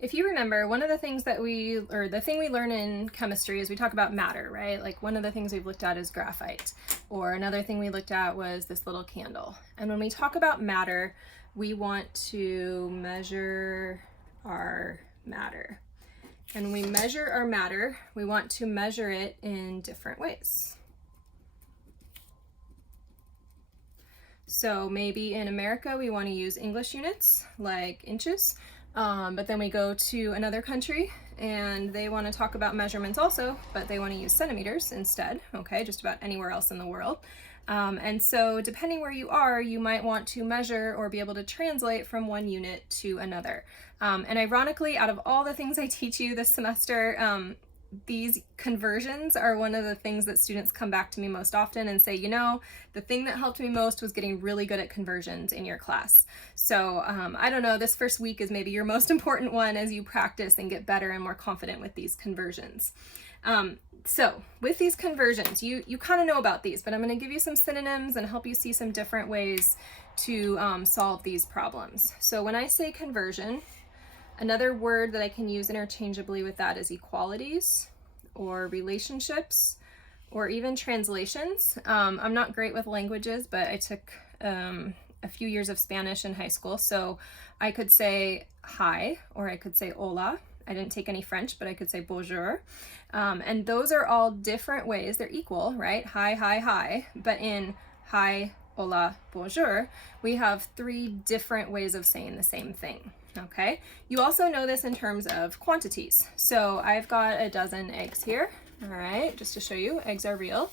If you remember, one of the things that the thing we learn in chemistry is we talk about matter, right? Like one of the things we've looked at is graphite, or another thing we looked at was this little candle. And when we talk about matter, we want to measure our matter. And when we measure our matter, we want to measure it in different ways. So maybe in America, we want to use English units like inches. But then we go to another country and they want to talk about measurements also, but they want to use centimeters instead, okay, just about anywhere else in the world. And so depending where you are, you might want to measure or be able to translate from one unit to another. And ironically, out of all the things I teach you this semester, these conversions are one of the things that students come back to me most often and say, you know, the thing that helped me most was getting really good at conversions in your class. So I don't know, this first week is maybe your most important one as you practice and get better and more confident with these conversions. So with these conversions, you kind of know about these, but I'm going to give you some synonyms and help you see some different ways to solve these problems. So when I say conversion, another word that I can use interchangeably with that is equalities or relationships or even translations. I'm not great with languages, but I took a few years of Spanish in high school. So I could say hi, or I could say hola. I didn't take any French, but I could say bonjour. And those are all different ways. They're equal, right? Hi, hi, hi. But in hi, hola, bonjour, we have 3 different ways of saying the same thing. Okay, you also know this in terms of quantities. So I've got a dozen eggs here. All right, just to show you, eggs are real.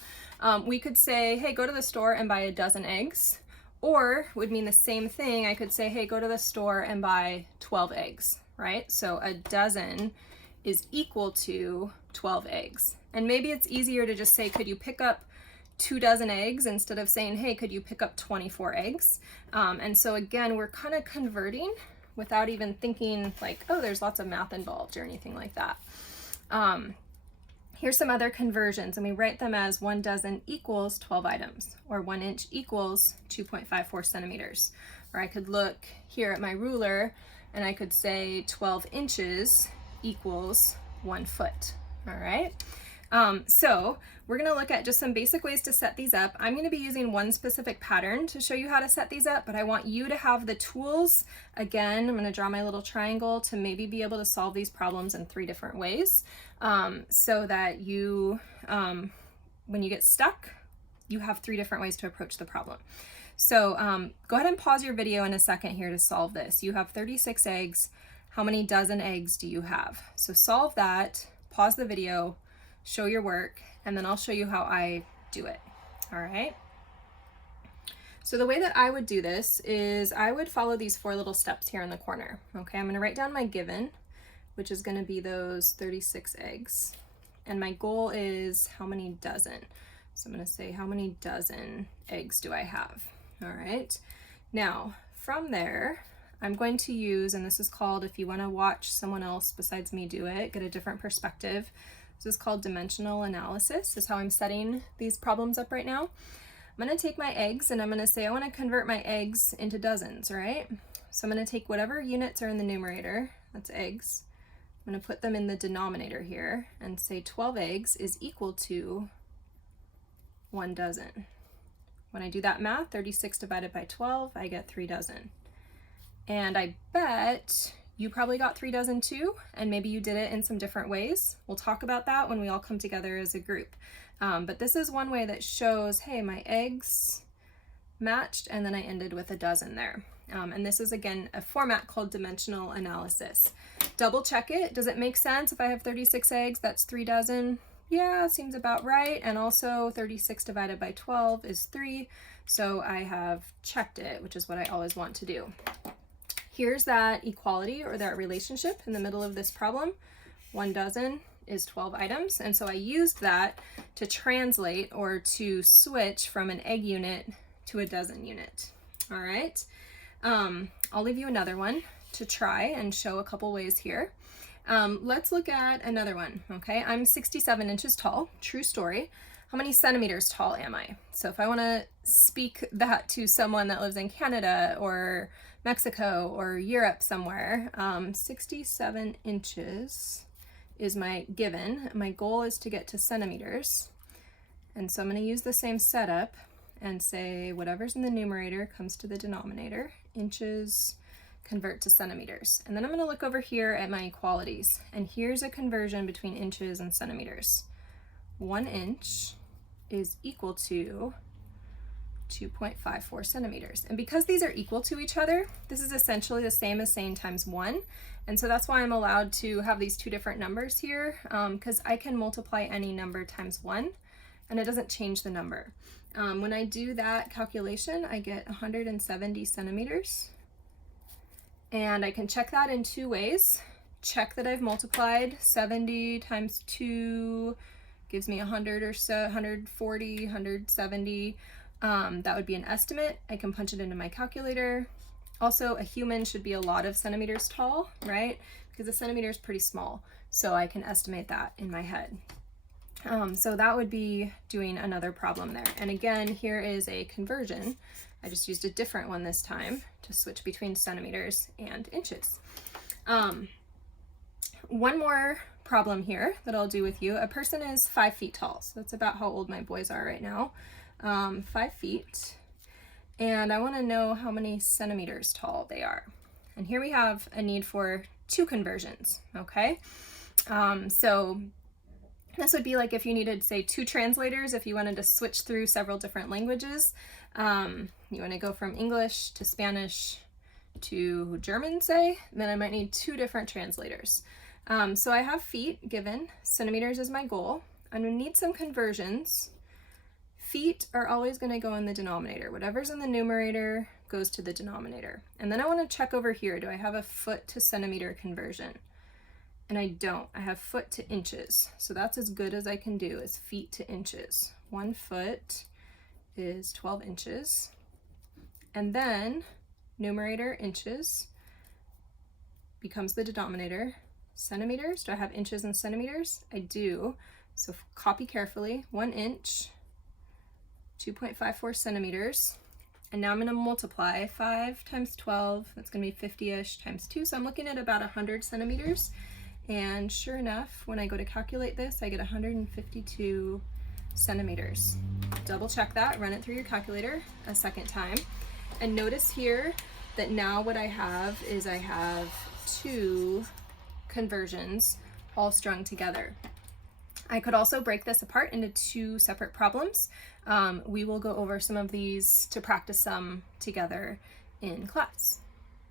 We could say, hey, go to the store and buy a dozen eggs, or would mean the same thing. I could say, hey, go to the store and buy 12 eggs, right? So a dozen is equal to 12 eggs. And maybe it's easier to just say, could you pick up 2 dozen eggs instead of saying, hey, could you pick up 24 eggs? And so again, we're kind of converting without even thinking like, oh, there's lots of math involved or anything like that. Here's some other conversions, and we write them as 1 dozen equals 12 items, or 1 inch equals 2.54 centimeters. Or I could look here at my ruler and I could say 12 inches equals 1 foot. All right. So we're going to look at just some basic ways to set these up. I'm going to be using one specific pattern to show you how to set these up, but I want you to have the tools. Again, I'm going to draw my little triangle to maybe be able to solve these problems in 3 different ways, so that you, when you get stuck, you have 3 different ways to approach the problem. So go ahead and pause your video in a second here to solve this. You have 36 eggs. How many dozen eggs do you have? So solve that, pause the video, show your work, and then I'll show you how I do it. All right. So the way that I would do this is I would follow these 4 little steps here in the corner. Okay, I'm going to write down my given, which is going to be those 36 eggs. And my goal is how many dozen. So I'm going to say, how many dozen eggs do I have? All right. Now, from there, I'm going to use, and this is called, if you want to watch someone else besides me do it, get a different perspective, this is called dimensional analysis. This is how I'm setting these problems up right now. I'm going to take my eggs and I'm going to say I want to convert my eggs into dozens, right? So I'm going to take whatever units are in the numerator, that's eggs, I'm going to put them in the denominator here and say 12 eggs is equal to 1 dozen. When I do that math, 36 divided by 12, I get 3 dozen. And I bet you probably got 3 dozen too, and maybe you did it in some different ways. We'll talk about that when we all come together as a group. But this is one way that shows, hey, my eggs matched, and then I ended with a dozen there. And this is, again, a format called dimensional analysis. Double check it. Does it make sense? If I have 36 eggs, that's 3 dozen. Yeah, seems about right. And also 36 divided by 12 is 3. So I have checked it, which is what I always want to do. Here's that equality or that relationship in the middle of this problem. 1 dozen is 12 items. And so I used that to translate or to switch from an egg unit to a dozen unit. All right. I'll leave you another one to try and show a couple ways here. Let's look at another one. Okay. I'm 67 inches tall. True story. How many centimeters tall am I? So if I want to speak that to someone that lives in Canada or Mexico or Europe somewhere. 67 inches is my given. My goal is to get to centimeters. And so I'm going to use the same setup and say whatever's in the numerator comes to the denominator. Inches convert to centimeters. And then I'm going to look over here at my equalities. And here's a conversion between inches and centimeters. 1 inch is equal to 2.54 centimeters. And because these are equal to each other, this is essentially the same as saying times 1. And so that's why I'm allowed to have these two different numbers here, because I can multiply any number times 1 and it doesn't change the number. When I do that calculation, I get 170 centimeters. And I can check that in two ways. Check that I've multiplied. 70 times 2 gives me 100 or so, 140, 170. That would be an estimate. I can punch it into my calculator. Also, a human should be a lot of centimeters tall, right? Because a centimeter is pretty small. So I can estimate that in my head. So that would be doing another problem there. And again, here is a conversion. I just used a different one this time to switch between centimeters and inches. One more problem here that I'll do with you. A person is 5 feet tall. So that's about how old my boys are right now. 5 feet. And I want to know how many centimeters tall they are. And here we have a need for 2 conversions, okay? So this would be like if you needed, say, 2 translators, if you wanted to switch through several different languages. You want to go from English to Spanish to German, say, then I might need 2 different translators. So I have feet given, centimeters is my goal. I'm going to need some conversions. Feet are always going to go in the denominator. Whatever's in the numerator goes to the denominator. And then I want to check over here. Do I have a foot to centimeter conversion? And I don't. I have foot to inches. So that's as good as I can do, is feet to inches. 1 foot is 12 inches. And then numerator inches becomes the denominator. Centimeters, do I have inches and centimeters? I do. So copy carefully. 1 inch, 2.54 centimeters. And now I'm going to multiply 5 times 12, that's going to be 50-ish, times 2. So I'm looking at about 100 centimeters. And sure enough, when I go to calculate this, I get 152 centimeters. Double check that, run it through your calculator a second time. And notice here that now what I have is I have 2 conversions all strung together. I could also break this apart into 2 separate problems. We will go over some of these to practice some together in class.